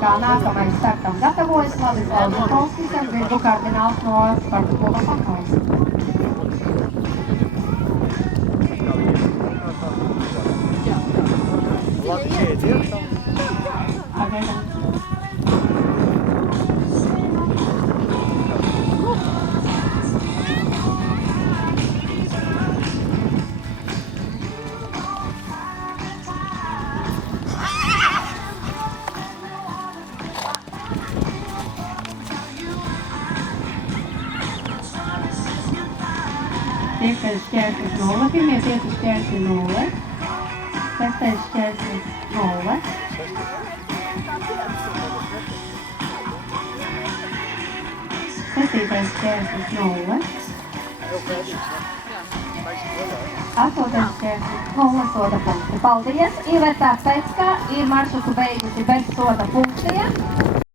kā nākamais startam gatavojas Ladislavs Žukovskis, kas bija bukardināls no Sparta kluba Pakals. Piektais šķērslis 0, pirmie 5 šķērsli 0, sestais šķērslis 0, septītais šķērslis 0, astotais šķērslis 0 soda punkti. Paldies! Iveta Pecka ir maršrutu beigusi bez soda punktiem.